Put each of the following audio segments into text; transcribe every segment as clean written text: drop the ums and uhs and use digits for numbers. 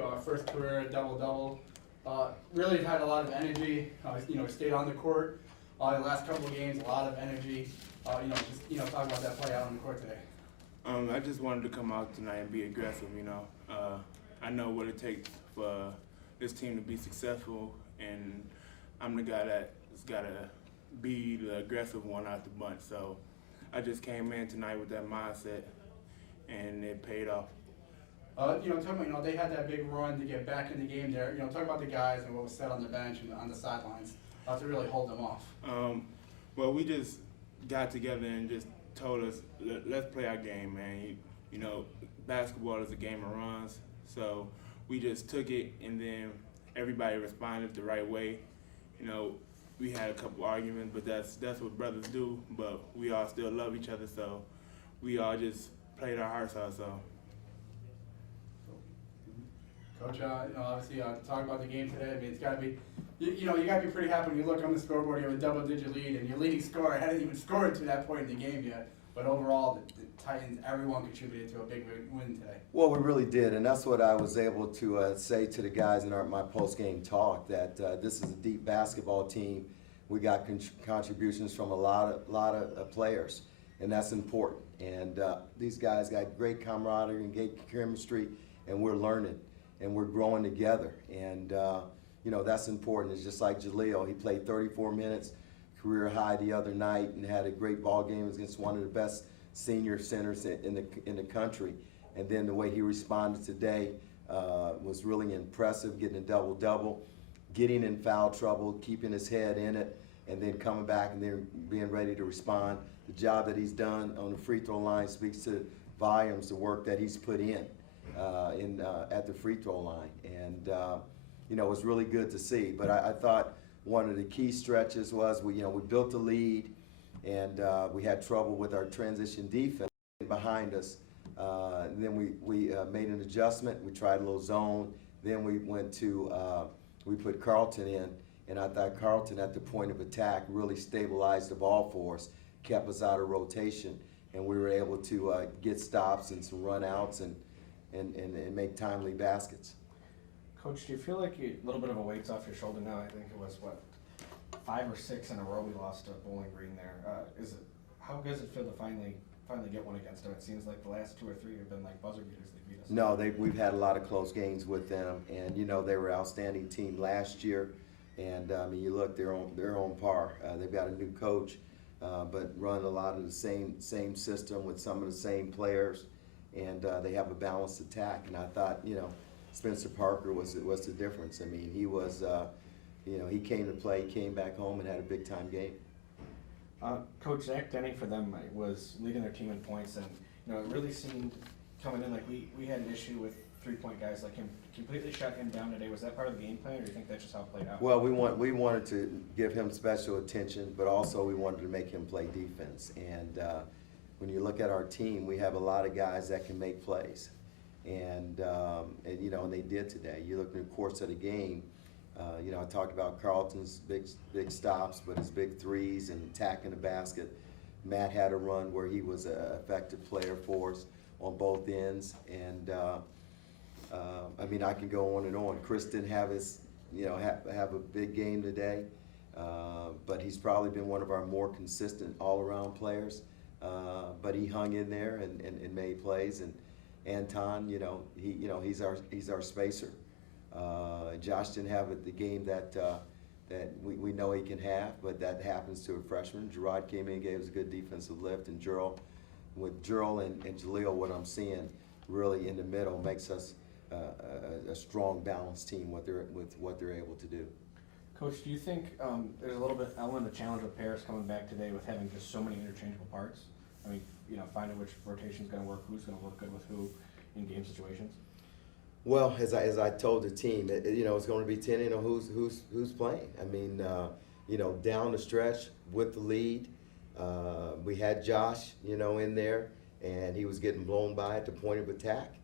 you. First career double-double. Really had a lot of energy. Stayed on the court. The last couple of games, a lot of energy. Talk about that play out on the court today. I just wanted to come out tonight and be aggressive. I know what it takes for this team to be successful, and I'm the guy that's got to be the aggressive one out the bunch. So I just came in tonight with that mindset, and it paid off. Talking about, they had that big run to get back in the game there. Talk about the guys and what was said on the bench and on the sidelines to really hold them off. Well, we just got together and just told us, let's play our game, man. Basketball is a game of runs, so we just took it, and then everybody responded the right way. We had a couple arguments, but that's what brothers do. But we all still love each other, so we all just played our hearts out. So. Coach, obviously, talk about the game today. I mean, it's got to be, you got to be pretty happy when you look on the scoreboard. You have a double-digit lead, and your leading scorer hadn't even scored to that point in the game yet. But overall, the Titans, everyone contributed to a big win today. Well, we really did, and that's what I was able to say to the guys in my post-game talk, that this is a deep basketball team. We got contributions from a lot of players, and that's important. And these guys got great camaraderie and great chemistry, and we're learning. And we're growing together, and that's important. It's just like Jaleel. He played 34 minutes, career high the other night, and had a great ball game against one of the best senior centers in the country. And then the way he responded today was really impressive, getting a double-double, getting in foul trouble, keeping his head in it, and then coming back and then being ready to respond. The job that he's done on the free throw line speaks to volumes, the work that he's put in. At the free throw line, and it was really good to see. But I thought one of the key stretches was we built the lead, and we had trouble with our transition defense behind us. Then we made an adjustment. We tried a little zone. Then we went to we put Carlton in, and I thought Carlton at the point of attack really stabilized the ball for us, kept us out of rotation, and we were able to get stops and some run outs and make timely baskets. Coach, do you feel like a little bit of a weight's off your shoulder now? I think it was, 5 or 6 in a row we lost to Bowling Green there. How does it feel to finally get one against them? It seems like the last 2 or 3 have been like buzzer beaters. They beat us. No, we've had a lot of close games with them, and they were an outstanding team last year. And you look, they're on par. They've got a new coach, but run a lot of the same system with some of the same players. And they have a balanced attack, and I thought, Spencer Parker was the difference. I mean, he was, he came to play, came back home, and had a big time game. Coach, Zach Denny for them was leading their team in points, and it really seemed coming in like we had an issue with 3-point guys like him. Completely shut him down today. Was that part of the game plan, or do you think that's just how it played out? Well, we wanted to give him special attention, but also we wanted to make him play defense. And when you look at our team, we have a lot of guys that can make plays, and they did today. You look in the course of the game. I talked about Carlton's big stops, but his big threes and attacking the basket. Matt had a run where he was an effective player for us on both ends, and I can go on and on. Chris didn't have his, have a big game today, but he's probably been one of our more consistent all-around players. But he hung in there and made plays. And Anton, he's our spacer. Josh didn't have the game that we know he can have, but that happens to a freshman. Gerard came in and gave us a good defensive lift, and with Gerald and Jaleel, what I'm seeing really in the middle makes us a strong, balanced team with what they're able to do. Coach, do you think there's a little bit element of challenge with Paris coming back today with having just so many interchangeable parts? I mean, finding which rotation is going to work, who's going to work good with who in game situations? Well, as I told the team, it's going to be 10. Who's playing. I mean, down the stretch with the lead, we had Josh, in there, and he was getting blown by at the point of attack,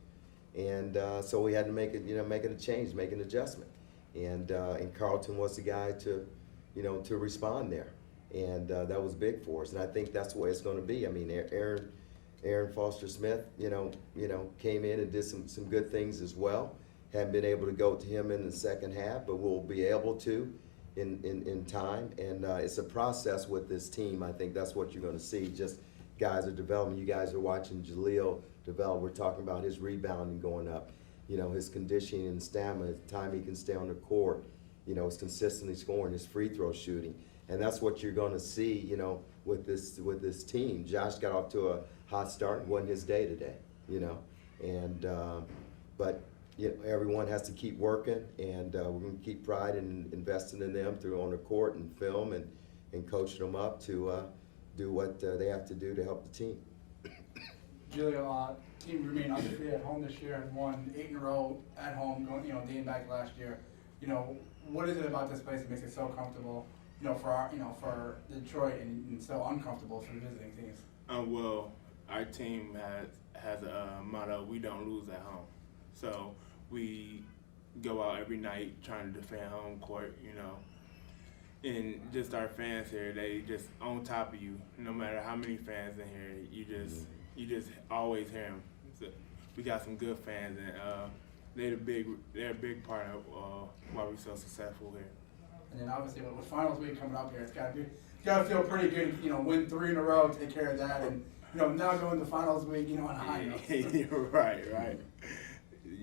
and so we had to make a change, make an adjustment, and Carlton was the guy to respond there, and that was big for us, and I think that's the way it's going to be. I mean, Aaron Foster Smith, came in and did some good things as well. Haven't been able to go to him in the second half, but we'll be able to in time. And it's a process with this team. I think that's what you're going to see. Just guys are developing. You guys are watching Jaleel develop. We're talking about his rebounding going up. You know, his conditioning and stamina, the time he can stay on the court. You know, he's consistently scoring, his free throw shooting. And that's what you're going to see, you know, with this team. Josh got off to a hot start. It wasn't his day today, you know. And but you know, everyone has to keep working, and we're going to keep pride in investing in them through on the court and film and coaching them up to do what they have to do to help the team. Julio, team remained undefeated at home this year and won 8 in a row at home, going, you know, dating back last year. You know, what is it about this place that makes it so comfortable, you know, for Detroit and so uncomfortable for the visiting teams? Well, our team has a motto: we don't lose at home. So we go out every night trying to defend home court, you know. And just our fans here, they just on top of you. No matter how many fans in here, you just always hear them. So we got some good fans, and they're a big part of why we're so successful here. And then obviously with finals week coming up here, it's gotta feel pretty good, you know, win 3 in a row, take care of that, and you know, now going to finals week, you know, on a high note. Right.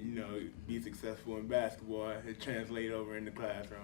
You know, be successful in basketball and translate over in the classroom.